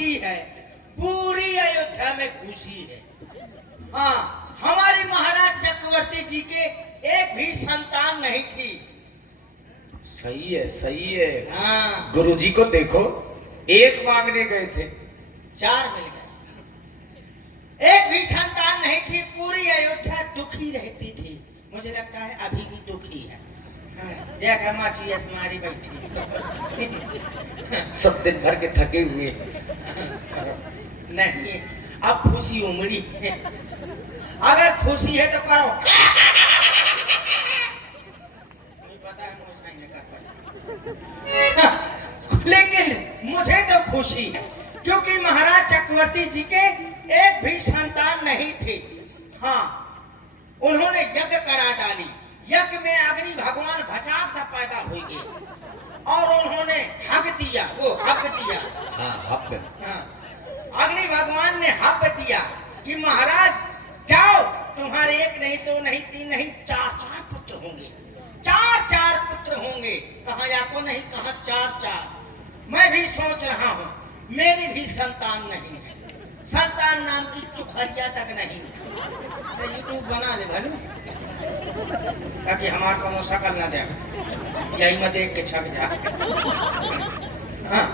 खुशी है, पूरी अयोध्या में खुशी है। हाँ, हमारे महाराज चक्रवर्ती जी के एक भी संतान नहीं थी। सही है, सही है। हाँ, गुरुजी को देखो, एक मांगने गए थे, 4 मिल गए। एक भी संतान नहीं थी, पूरी अयोध्या दुखी रहती थी। मुझे लगता है अभी भी दुखी है। हाँ, देखा माची मारी बैठी सब दिन भर के थके हुए। नहीं, अब खुशी उमड़ी है। अगर खुशी है तो करो। पता है मुझे नहीं करता, लेकिन मुझे तो खुशी है क्योंकि महाराज चक्रवर्ती जी के एक भी संतान नहीं थे। हाँ, उन्होंने यज्ञ करा डाली। यज्ञ में अग्नि भगवान भचाक पैदा हुई गए और उन्होंने हक दिया, वो हक दिया। हाँ, हक। हाँ, अग्नि भगवान ने हक दिया कि महाराज जाओ, तुम्हारे एक नहीं, 2 नहीं, 3 नहीं, 4 पुत्र होंगे। 4 पुत्र होंगे। कहाँ याको नहीं, कहाँ 4। मैं भी सोच रहा हूँ, मेरी भी संतान नहीं है। संतान नाम की चुखरिया तक नहीं है। तो यूट्यूब बना ले भाई, ताकि हमारे को शकल ना देख, यही में देख के छक जा। हाँ,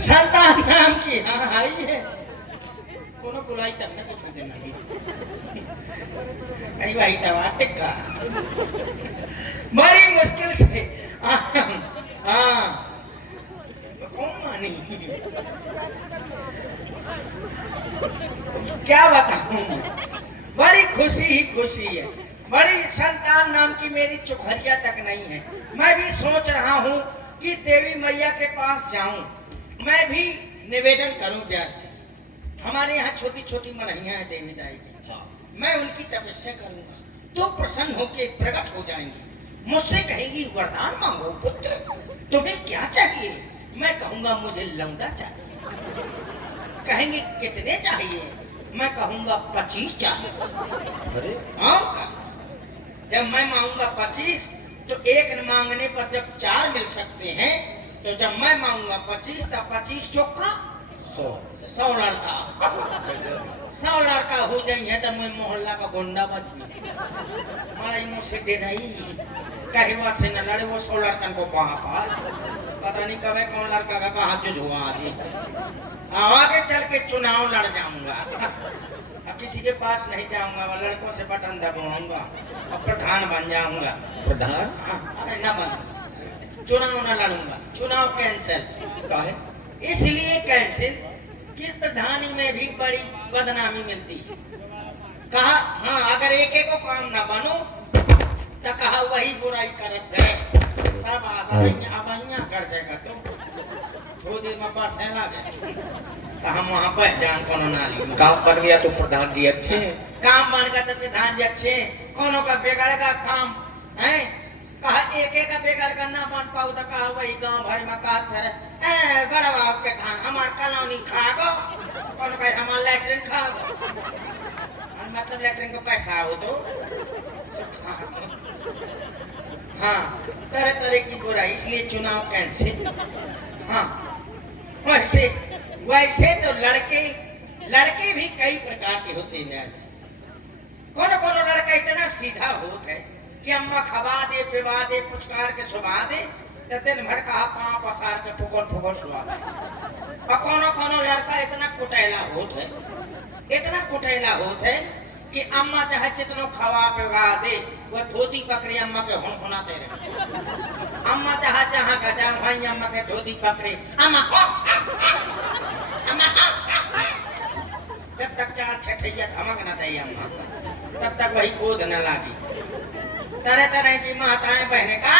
संतान नाम की हाँ आई है। कोनो बुलाई तक ना कुछ देना नहीं। नहीं भाई तवा टिक्का बड़ी मुश्किल से। हाँ, कौन मानी, क्या बताऊं, बड़ी खुशी ही खुशी है। बड़ी संतान नाम की मेरी चुखरिया तक नहीं है। मैं भी सोच रहा हूँ कि देवी मैया के पास जाऊं, मैं भी निवेदन करूं प्यार से। हमारे यहाँ छोटी छोटी मनहियाँ हैं देवी दाई की। हाँ। मैं उनकी तपस्या करूंगा तो प्रसन्न होके प्रकट हो जाएंगी। मुझसे कहेंगी वरदान मांगो पुत्र, तुम्हें क्या चाहिए? मैं कहूंगा मुझे लौंडा चाहिए। कहेंगे कितने चाहिए? मैं कहूंगा 25 चाहिए। अरे हाँ का? जब मैं मांगूंगा 25 तो एक मांगने पर जब 4 मिल सकते हैं, तो जब मैं मांगूंगा 25 तो 25 चौका 100 लड़का। 100 लड़का हो जाएंगे तो मैं मोहल्ला का गुंडा बच मारा मुझसे दे रही कहे वहाँ से न लड़े। वो 100 लड़कन को वहाँ पर पता नहीं कब कौन लड़का का कहा जुझुआ आगे। आगे चल के चुनाव लड़ जाऊंगा। अब किसी के पास नहीं जाऊंगा, लड़कों से बटन दबाऊंगा और प्रधान बन जाऊंगा। प्रधान? अरे न बन, चुनाव न लड़ूंगा। चुनाव कैंसिल। काहे? इसलिए कैंसिल कि प्रधानी में भी बड़ी बदनामी मिलती है। कहा हाँ, अगर एक को काम न बनो तो कहा वही बुराई करत है। सब आसाइयां कर जाएगा तुम थोड़ी देर में परसे लगे तो हम वहाँ पर जान कोनो ना ली। काम बन गया तो प्रधान जी अच्छे हैं। काम बन गया तो प्रधान जी अच्छे हैं। कोनो का बिगड़ेगा काम है, कहा एक का बिगड़ कर ना बन पाऊ तो कहा वही गांव भर में काट फिर गड़वा के धान हमार कलौनी खा गो, कोनो का हमार लैट्रिन खा गो। मतलब लैट्रिन का पैसा हो तो हाँ, तरह तरह की बुराई, इसलिए चुनाव कैंसिल। हाँ, वैसे तो लड़के भी कई प्रकार के होते हैं। कोनो लड़का इतना सीधा होता है कि अम्मा खवा दे, पिवा दे, पुचकार के सुबह दे तो दिन भर कहा पाँव पसार के फुकल सुबह दे। और कोनो लड़का इतना कुटैला होता है कि अम्मा चाहे जितनो खवा पिवा दे, वो धोती पकड़े अम्मा के हुनहुनाते रहे। अम्मा चाहे जहाँ का जा भाई अम्मा के धोती पकड़े, अम्मा जब तक 4 छठैया धमक न दे अम्मा, तब तक वही गोद न लागी। तरह तरह की माताएं बहने का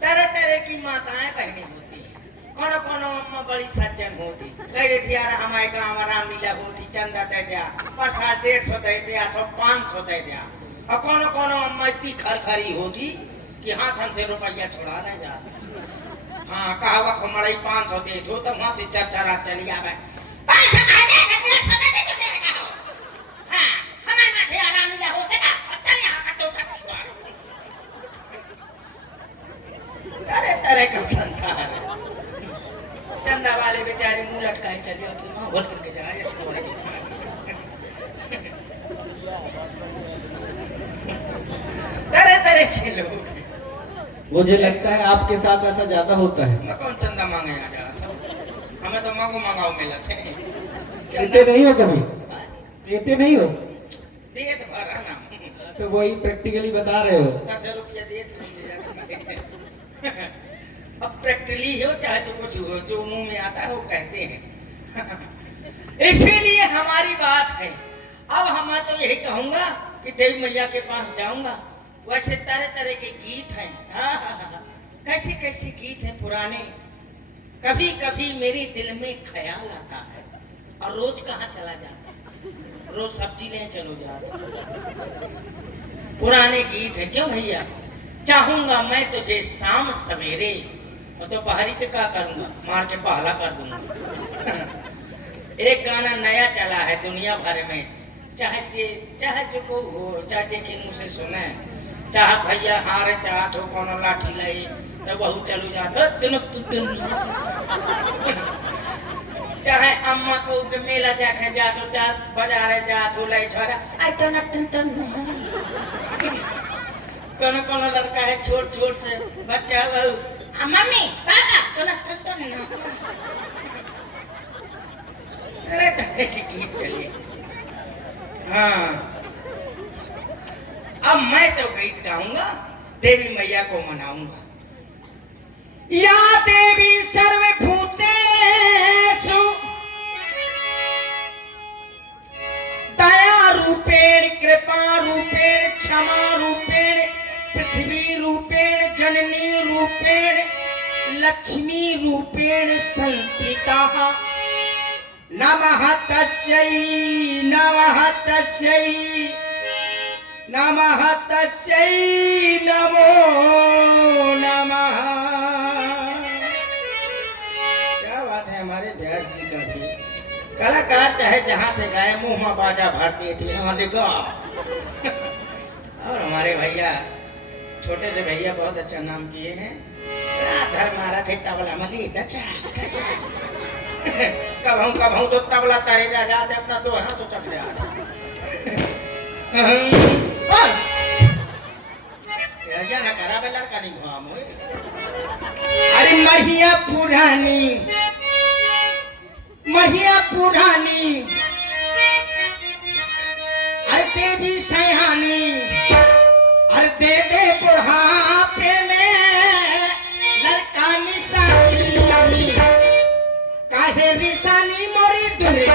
तरह तरह की माताएं बहने होती है। कोनो अम्मा बड़ी सज्जन होती, कह देती यार हमारे गाँव रामलीला होती, चंदा दे दिया, पर 150 दे दिया, 500 दे दिया। और कोनो अम्मा इतनी खरखरी होती कि हाथन से रुपया छुड़ा रह जा। हाँ, कहा वह हमारा 500 दे दो तो वहां से चरचरा चली आवे। संसार है। चंदा वाले बेचारे मुंह लटकाए चले और तुम बोल करके जाए तरह तरह के लोग। मुझे लगता है आपके साथ ऐसा ज्यादा होता है। मैं कौन चंदा मांगे आ जा, हमें तो मांगो मांगाओ मिला थे। देते नहीं हो कभी? देते नहीं हो? दे तो भरा ना, तो वही प्रैक्टिकली बता रहे हो। 10 रुपया दे अब प्रैक्टिकली हो चाहे तो कुछ हो, जो मुंह में आता है वो कहते हैं। इसीलिए हमारी बात है। अब हम तो यही कहूंगा कि देवी मैया के पास जाऊंगा। वैसे तरह तरह के गीत हैं, कैसे कैसे गीत हैं पुराने। कभी कभी मेरे दिल में ख्याल आता है और रोज कहाँ चला जाता है, रोज सब्जी लेने चलो जाता। पुराने गीत हैं क्यों भैया। चाहूंगा मैं तुझे शाम सवेरे, और दोपहरी के क्या करूंगा, मार के पहला कर दूंगा। एक गाना नया चला है दुनिया भर में, चाहे जो को हो, चाहे के मुंह से सुने, चाहे भैया हारे चाह तो कौन लाठी लाई तो बहु चलू जाता। चाहे अम्मा को के मेला देखे जा तो चार बाजारे जा तो ले छोरा आई तो न टन कौन लड़का है छोट छोट से बच्चा बहु मम्मी पापा तो न टन तरह तरह के गीत चलिए। हाँ, अब मैं तो गीत गाऊंगा, देवी मैया को मनाऊंगा। या देवी सर्वभूतेषु दया रूपेण कृपा रूपेण क्षमा रूपेण पृथ्वी रूपेण जननी रूपेण लक्ष्मी रूपेण संस्थितः नमः तस्यै नमः तस्यै नमः तस्यै नमो नमः। क्या बात है हमारे व्यास जी का भी। कलाकार चाहे जहां से गाए मुंह में बाजा भर दिए थे वहां देखो। और हमारे भैया छोटे से भैया बहुत अच्छा नाम किए हैं। रात भर मारा थे तबला मली दचा दचा। कब तो तबला तारे राजा दे अपना दो हाथ तो चक जा। राजा ना करा बेलर का नहीं घाम होए। अरे मढ़िया पुरानी अरे देवी सयानी अरे दे दे बुढ़ापे में लड़का निशानी काहे निशानी मोरी दुर्गे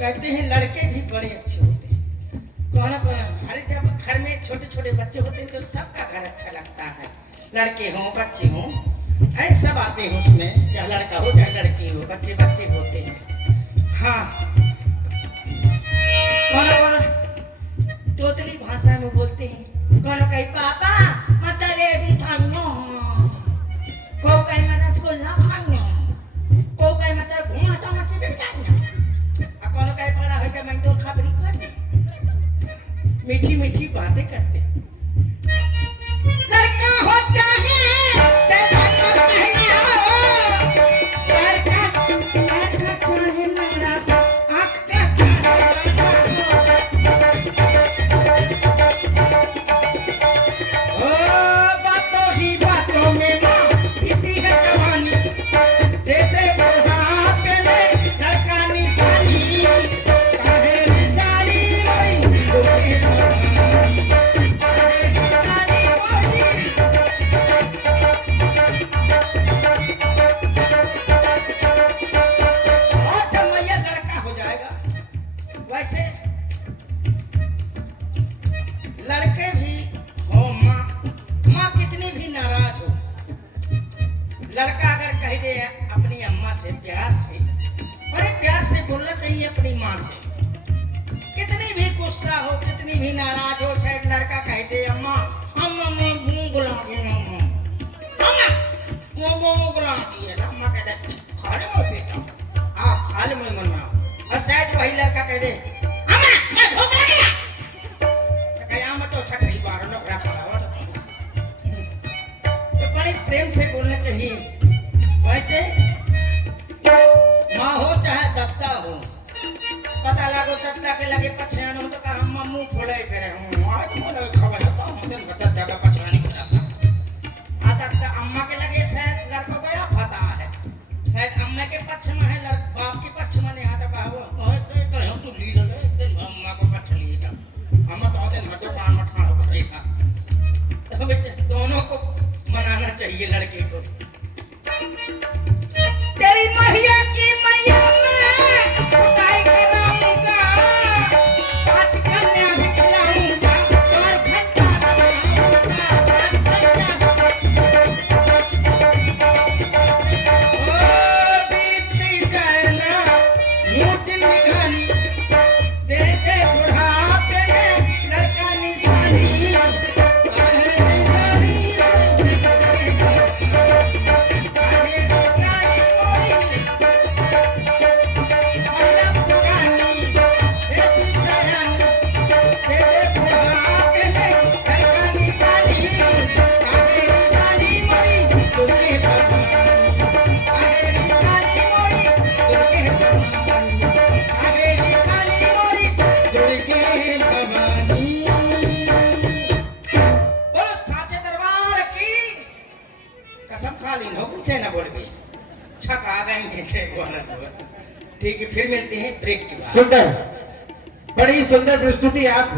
कहते हैं लड़के भी बड़े अच्छे होते हैं। कौन हमारे जब घर में छोटे छोटे बच्चे होते हैं तो सबका घर अच्छा लगता है, लड़के हों बच्चे हों, ऐ सब आते हैं उसमें, चाहे लड़का हो चाहे लड़की हो, बच्चे बच्चे होते हैं। हाँ, कौन कौन तोतली भाषा में बोलते हैं, कौन कही पापा मतलब रे भी थान्यो, को कही मैं रसगुल्ला खान्यो, को कही मतलब घूंघटा मची भी खान्यो, और कौन कही पड़ा है कि मैं तो खबरी करनी, मीठी मीठी बातें करते। लड़का हो चाहे जैसा यार पहना हो, पैर का चाहे नंगा, आँख का चाहे काला हो। ओ बातों ही बातों में माँ बीती है जवानी, दे दे बुढ़ापे में लड़का निशानी, काहे निशानी मरी डोके पवानी, काहे निशानी मरी। और जब मैया लड़का हो जाएगा, वैसे लड़के भी हो, माँ कितनी भी नाराज हो, लड़का अगर कह दे अपनी अम्मा से प्यार से, बड़े प्यार से बोलना चाहिए अपनी माँ से, कितनी भी गुस्सा हो कितनी भी नाराज हो, शायद लड़का कह दे अम्मा अम्मा मैं भूख लगी अम्मा, अम्मा वो भूख लगी है, अम्मा कह दे खा ले मोर बेटा, आप खा ले मोर मम्मा, और शायद वही लड़का कह दे अम्मा मैं भूख लगी है, तो कहा मत तो ठठी बार न भरा खा रहा, तो बड़े प्रेम से बोलना चाहिए। वैसे माँ हो चाहे दत्ता हो, पता लागो दत्ता के लगे पछयान हो तो कहा मम्मू फोले फिरे आज मोले खबर है तो हम दिन दत्ता का पछयानी करा था, आ दत्ता अम्मा के लगे शायद लड़को को या पता है, शायद अम्मा के पक्ष में है, बाप के पक्ष में नहीं आता कहा वो ऐसे तो हम तो ली ले एक दिन अम्मा को पक्ष लिएगा, अम्मा तो दिन हटो पान मठाओ करेगा, तो दोनों को मनाना चाहिए लड़के को। तेरी मैया की मैया मैं उठाई कराऊंगा, 5 कन्या भी खिलाऊंगा और घंटा लगाऊंगा, 5 कन्या। ओ बीती जाए ना यूं जिंदगानी, दे दे बुढ़ापे में लड़का निशानी, काहे निशानी काहे निशानी मोरी, महिला पुरानी देवी सयानी, दे दे बुढ़ापे में लड़का निशानी, काहे निशानी मोरी दुर्गे भवानी, काहे निशानी मोरी दुर्गे भवानी, काहे निशानी मोरी दुर्गे भवानी। बोलो साचे दरबार की कसम खा ली हो कुछ ना बोल गई, छक आ गई है ठीक है, फिर मिलते हैं ब्रेक के बाद। सुंदर, बड़ी सुंदर प्रस्तुति आप